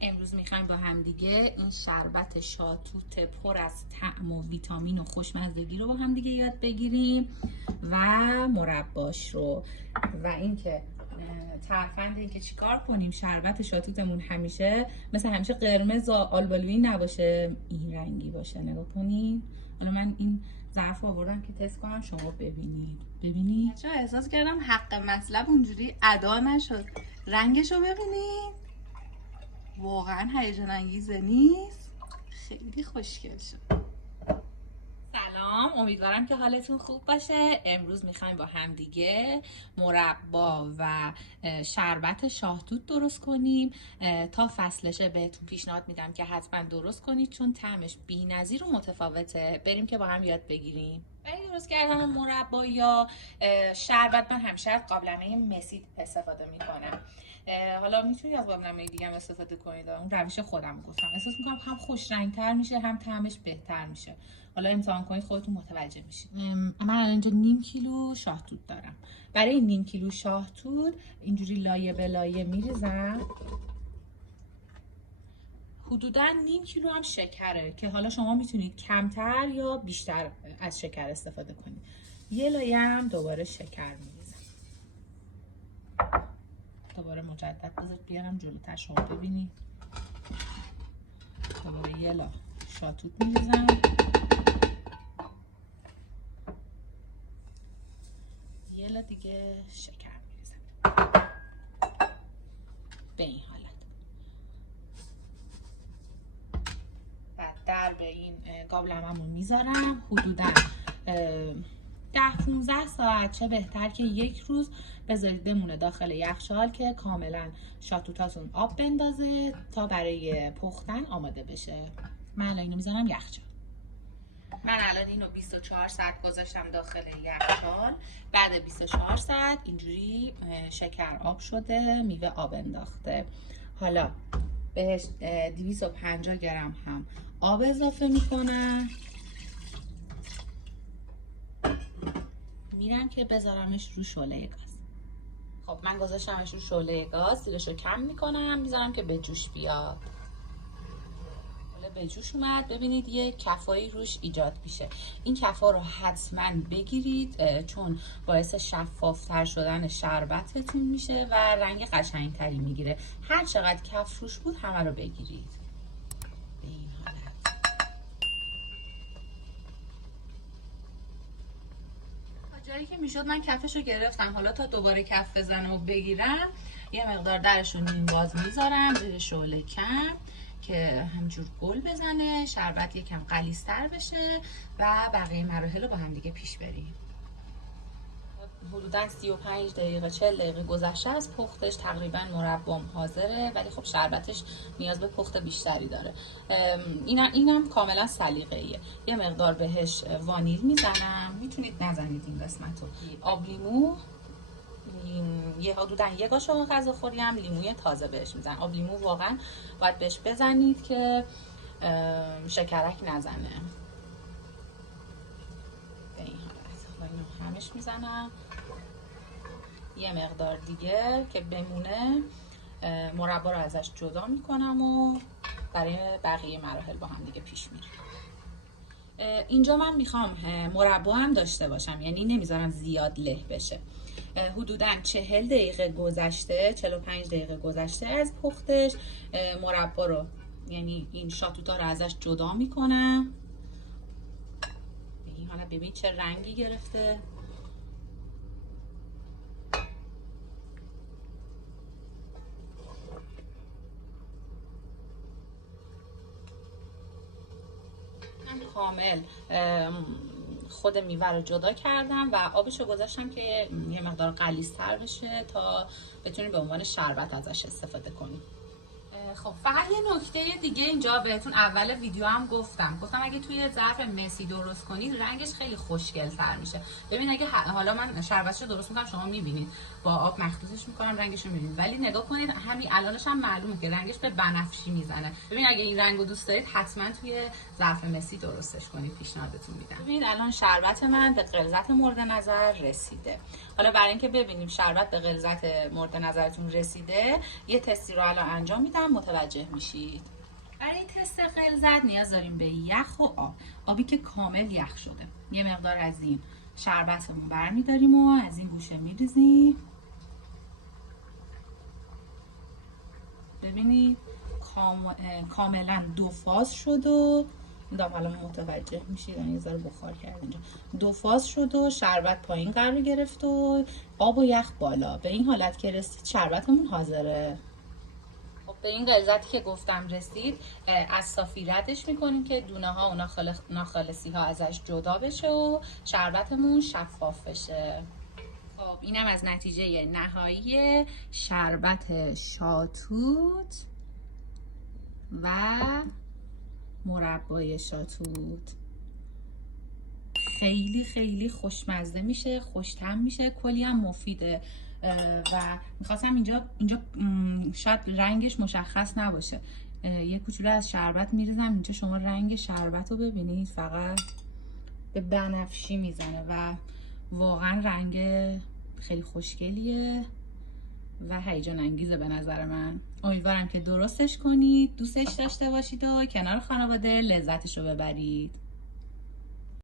امروز میخوایم با هم دیگه این شربت شاتوت پر از طعم و ویتامین و خوشمزگی رو با هم دیگه یاد بگیریم و مرباش رو و اینکه ترفند اینکه چیکار کنیم شربت شاتوتمون همیشه مثل همیشه قرمز و آلبالویی نباشه، این رنگی باشه. نگاه کنین. حالا من این ظرف آوردم که تست کنم، شما ببینید. بچه‌ها احساس کردم حق مطلب اونجوری ادا نشد. رنگشو ببینید، واقعا هیجان انگیزه نیست؟ خیلی خوشگل شد. سلام، امیدوارم که حالتون خوب باشه. امروز میخوایم با هم دیگه مربا و شربت شاهتوت درست کنیم. تا فصلشه بهتون پیشنهاد میدم که حتما درست کنید چون طعمش بی‌نظیر و متفاوته. بریم که با هم یاد بگیریم. برای درست کردن مربا یا شربت من همیشه از قابلمه مسی استفاده میکنم. حالا میتونید از قابلمه دیگه هم استفاده کنید. اون روش خودم گفتم. احساس میکنم هم خوش رنگتر میشه هم طعمش بهتر میشه. حالا امتحان کنید خودتون متوجه میشید. من اینجا نیم کیلو شاهتوت دارم. برای این نیم کیلو شاهتوت اینجوری لایه به لایه میریزم. حدودا نیم کیلو هم شکره که حالا شما میتونید کمتر یا بیشتر از شکر استفاده کنید. یه لایه هم دوباره شکر میریزم. دوباره مجدد بذارید بیارم جلوتر شما ببینید. دوباره یه لا شاهتوت میریزم. یه لا دیگه شکر میریزم. به این حالت. بعد در به این قابلمه‌مون میذارم. حدودا 10-15 ساعت، چه بهتر که یک روز بذارید بمونه داخل یخچال که کاملا شاتوتاتون آب بندازه تا برای پختن آماده بشه. من الان اینو میذارم یخچال. من الان اینو 24 ساعت گذاشتم داخل یخچال. بعد 24 ساعت اینجوری شکر آب شده، میوه آب انداخته. حالا بهش 250 گرم هم آب اضافه میکنم. میرم که بذارمش رو شعله گاز. خب من گذاشتمش رو شعله گاز، زیرشو کم میکنم، میذارم که به جوش بیاد. به جوش اومد. ببینید یه کفایی روش ایجاد میشه. این کفا رو حتما بگیرید چون باعث شفافتر شدن شربتتون میشه و رنگ قشنگتری میگیره. هر چقدر کف روش بود همه رو بگیرید. به این حالت. تا جایی که میشد من کفشو گرفتم. حالا تا دوباره کف بزنه و بگیرم یه مقدار درش رو نیم باز میذارم زیر شعله کم که همجور گل بزنه، شربت یکم غلیظ‌تر بشه و بقیه مراحل رو با هم دیگه پیش بریم. حدودا 35 دقیقه 40 دقیقه گذشته از پختش. تقریبا مربام حاضره ولی خب شربتش نیاز به پخت بیشتری داره. اینم کاملا سلیقه‌ایه. یه مقدار بهش وانیل میزنم. میتونید نزنید این قسمتو. آب لیمو، یه حدودا یه قاشق غذاخوری هم لیموی تازه بهش میزنم. آب لیمو واقعا باید بهش بزنید که شکرک نزنه. به این حالت. اینو همش میزنم. یه مقدار دیگه که بمونه مربا رو ازش جدا میکنم و برای بقیه مراحل با هم دیگه پیش میرم. اینجا من میخوام مربا هم داشته باشم، یعنی نمیذارم زیاد له بشه. حدوداً 40 دقیقه گذشته، 45 دقیقه گذشته از پختش. مربا رو یعنی این شاتوتا رو ازش جدا میکنم. به این حالا ببین چه رنگی گرفته. من کامل خود میوه رو جدا کردم و آبش رو گذاشتم که یه مقدار غلیظ‌تر بشه تا بتونید به عنوان شربت ازش استفاده کنید. خب فقط یه نکته دیگه اینجا بهتون اول ویدیو هم گفتم اگه توی ظرف مسی درست کنید رنگش خیلی خوشگل تر میشه. ببین اگه حالا من شربتش رو درست میکنم شما میبینید با آب مخلوطش میکنم رنگش رو میبینید. ولی نگاه کنید همین الانش هم معلومه که رنگش به بنفشی میزنه. ببین اگه این رنگو دوست دارید حتما توی ظرف مسی درستش کنید، پیشنهادتون میدم. ببین الان شربت من به غلظت مورد نظر رسیده. حالا برای اینکه ببینیم شربت به غلظت مورد نظرتون رسیده یه تستی رو الان انجام میدم، متوجه میشید. برای این تست غلظت نیاز داریم به یخ و آب. آبی که کامل یخ شده. یه مقدار از این شربتمون برمیداریم و از این گوشه میریزیم. ببینید کاملا دو فاز شد و میدونم حالا متوجه میشید، یه ذره بخار کرد اینجا. دو فاز شد و شربت پایین قرار گرفت و آب و یخ بالا. به این حالت که رسید شربتمون حاضره. به این غلظتی که گفتم رسید از صافی ردش میکنیم که دونه ها و ناخالصی ها ازش جدا بشه و شربتمون شفاف بشه. خب اینم از نتیجه نهایی شربت شاتوت و مربای شاتوت. خیلی خیلی خوشمزه میشه، خوش‌طعم میشه، کلی هم مفیده. و میخواستم اینجا شاید رنگش مشخص نباشه، یه کوچولو از شربت میریزم اینجا، شما رنگ شربت رو ببینید فقط به بنفشی میزنه و واقعا رنگ خیلی خوشگلیه و هیجان انگیزه به نظر من. امیدوارم که درستش کنید، دوستش داشته باشید و کنار خانواده لذتش رو ببرید.